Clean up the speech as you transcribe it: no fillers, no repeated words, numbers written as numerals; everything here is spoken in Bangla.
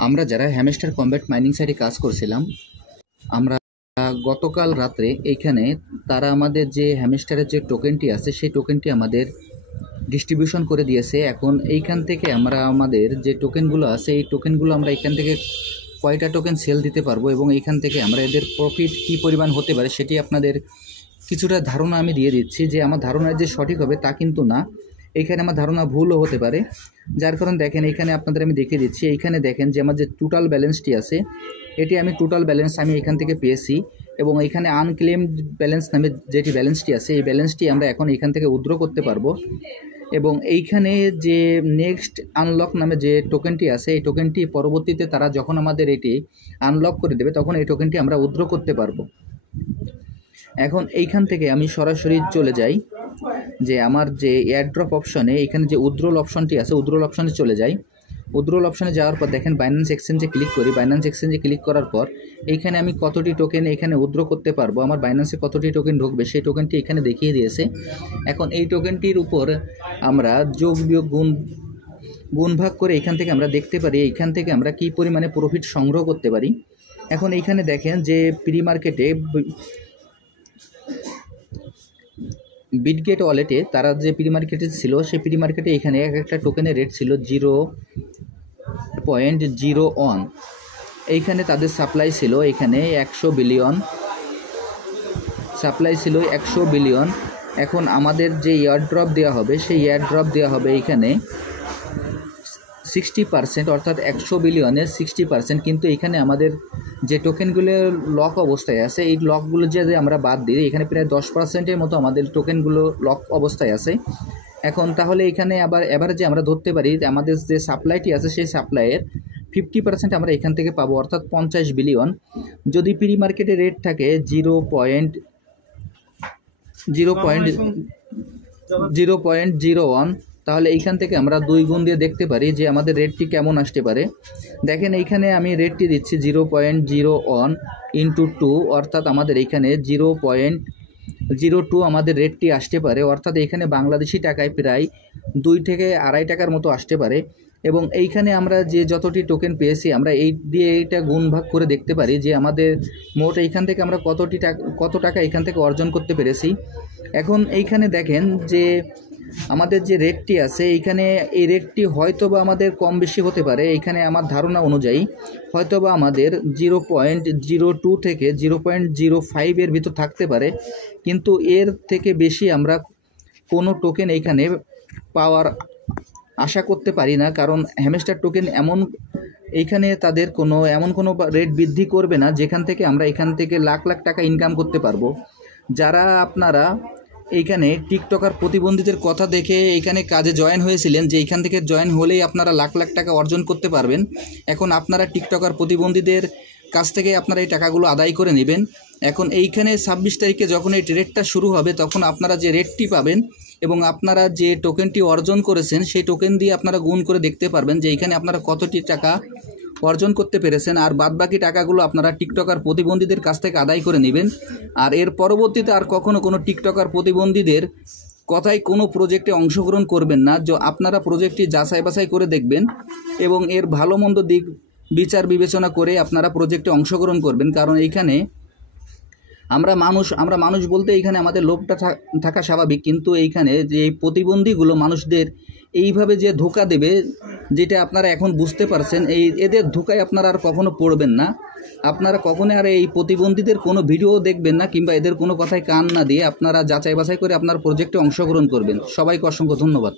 আমরা যারা হ্যামস্টার কমব্যাট মাইনিং সাইটে কাজ করছিলাম, আমরা গতকাল রাত্রে এইখানে তারা আমাদের যে হ্যামস্টারের যে টোকেনটি আছে সেই টোকেনটি আমাদের ডিস্ট্রিবিউশন করে দিয়েছে। এখন এইখান থেকে আমরা আমাদের যে টোকেনগুলো আছে এই টোকেনগুলো আমরা এখান থেকে কয়টা টোকেন সেল দিতে পারবো এবং এইখান থেকে আমরা এদের প্রফিট কী পরিমাণ হতে পারে সেটি আপনাদের কিছুটা ধারণা আমি দিয়ে দিচ্ছি। যে আমার ধারণা যে সঠিক হবে তা কিন্তু না, এইখানে আমার ধারণা ভুলও হতে পারে। যার কারণে দেখেন এইখানে আপনাদের আমি দেখিয়ে দিচ্ছি। এইখানে দেখেন যে আমার যে টোটাল ব্যালেন্সটি আছে এটি আমি টোটাল ব্যালেন্স আমি এখান থেকে পেয়েছি এবং এখানে আনক্লেমড ব্যালেন্স নামে যেটি ব্যালেন্সটি আছে এই ব্যালেন্সটি আমরা এখন এখান থেকে উইথড্র করতে পারবো। এবং এইখানে যে নেক্সট আনলক নামে যে টোকেনটি আছে এই টোকেনটি পরবর্তীতে তারা যখন আমাদের এটি আনলক করে দেবে তখন এই টোকেনটি আমরা উইথড্র করতে পারবো। এখন এইখান থেকে আমি সরাসরি চলে যাই যে আমার যে এয়ারড্রপ অপশনে এখানে যে উইথড্রল অপশনটি আছে উইথড্রল অপশনে চলে যাই। উইথড্রল অপশনে যাওয়ার পর দেখেন বাইন্যান্স এক্সচেঞ্জে ক্লিক করি। বাইন্যান্স এক্সচেঞ্জে ক্লিক করার পর এইখানে আমি কতটি টোকেন এখানে উইথড্র করতে পারবো, আমার বাইন্যান্সে কতটি টোকেন ঢুকবে সেই টোকেনটি এখানে দেখিয়ে দিয়েছে। এখন এই টোকেনটির উপর আমরা যোগ বিয়োগ গুণ ভাগ করে এখান থেকে আমরা দেখতে পারি এইখান থেকে আমরা কী পরিমাণে প্রফিট সংগ্রহ করতে পারি। এখন এইখানে দেখেন যে প্রি মার্কেটে বিটগেট ওয়ালেটে তারা যে প্রি মার্কেটে ছিল সেই প্রি মার্কেটে এখানে এক একটা টোকেনের রেট ছিল 0.01। এইখানে তাদের সাপ্লাই ছিল এখানে 100 বিলিয়ন সাপ্লাই ছিল 100 বিলিয়ন। এখন আমাদের যে এয়ারড্রপ দেওয়া হবে সেই এয়ারড্রপ দেওয়া হবে এখানে 60%, অর্থাৎ 100 বিলিয়নের 60%। কিন্তু এখানে আমাদের যে টোকেনগুলো লক অবস্থায় আছে এই লকগুলো যদি আমরা বাদ দিই এখানে প্রায় 10%-এর মতো আমাদের টোকেনগুলো লক অবস্থায় আছে। এখন তাহলে এখানে আবার এভারেজে আমরা ধরতে পারি যে আমাদের যে সাপ্লাইটি আছে সেই সাপ্লাইয়ের 50% আমরা এখান থেকে পাবো, অর্থাৎ 50 বিলিয়ন। যদি প্রি মার্কেটে রেট থাকে 0.01 তাহলে এইখান থেকে আমরা 2 গুণ দিয়ে দেখতে পারি যে আমাদের রেটটি কেমন আসতে পারে। দেখেন এইখানে আমি রেটটি দিচ্ছি 0.01 ইন্টু 2, অর্থাৎ আমাদের এইখানে 0.02 আমাদের রেটটি আসতে পারে, অর্থাৎ এইখানে বাংলাদেশি টাকায় প্রায় 2 থেকে 2.5 টাকার মতো আসতে পারে। এবং এইখানে আমরা যে যতটি টোকেন পেয়েছি আমরা এই দিয়ে এইটা গুণ ভাগ করে দেখতে পারি যে আমাদের মোট এইখান থেকে আমরা কত টাকা এখান থেকে অর্জন করতে পেরেছি। এখন এইখানে দেখেন যে আমাদের যে রেটটি আছে এইখানে এই রেটটি হয়তো বা আমাদের কম বেশি হতে পারে। এইখানে আমার ধারণা অনুযায়ী হয়তো বা আমাদের 0.02 থেকে 0.05 এর ভিতর থাকতে পারে, কিন্তু এর থেকে বেশি আমরা কোনো টোকেন এইখানে পাওয়ার আশা করতে পারি না। কারণ হ্যামস্টার টোকেন এইখানে তাদের এমন কোনো রেট বৃদ্ধি করবে না যেখান থেকে আমরা এখান থেকে লাখ লাখ টাকা ইনকাম করতে পারবো। যারা আপনারা এইখানে টিকটকার প্রতিবন্ধীদের কথা দেখে এইখানে কাজে জয়েন হয়েছিলেন যে এইখান থেকে জয়েন হলেই আপনারা লাখ লাখ টাকা অর্জন করতে পারবেন, এখন আপনারা টিকটকার প্রতিবন্ধীদের কাছ থেকে আপনারা এই টাকাগুলো আদায় করে নেবেন। এখন এইখানে 26 তারিখে যখন এই রেটটা শুরু হবে তখন আপনারা যে রেটটি পাবেন এবং আপনারা যে টোকেনটি অর্জন করেছেন সেই টোকেন দিয়ে আপনারা গুণ করে দেখতে পারবেন যে এইখানে আপনারা কতটি টাকা অর্জন করতে পেরেছেন। আর বাদবাকি টাকাগুলো আপনারা টিকটকার প্রতিবন্ধীদের কাছ থেকে আদায় করে নেবেন। আর এর পরবর্তীতে আর কখনো কোনো টিকটকার প্রতিবন্ধীদের কথায় কোনো প্রজেক্টে অংশগ্রহণ করবেন না। আপনারা প্রজেক্টটি যাচাই বাছাই করে দেখবেন এবং এর ভালো মন্দ দিক বিচার বিবেচনা করে আপনারা প্রজেক্টে অংশগ্রহণ করবেন। কারণ এইখানে আমরা মানুষ বলতে এইখানে আমাদের লোভটা থাকা স্বাভাবিক, কিন্তু এইখানে যে এই প্রতিবন্ধীগুলো মানুষদের এইভাবে যে ধোঁকা দেবে যেটা আপনারা এখন বুঝতে পারছেন, এদের ধোঁকায় আপনারা আর কখনো পড়বেন না। আপনারা কখনো আর এই প্রতিবন্ধীদের কোনো ভিডিও দেখবেন না কিংবা এদের কোনো কথায় কান না দিয়ে আপনারা যাচাই বাছাই করে আপনার প্রজেক্টে অংশগ্রহণ করবেন। সবাইকে অসংখ্য ধন্যবাদ।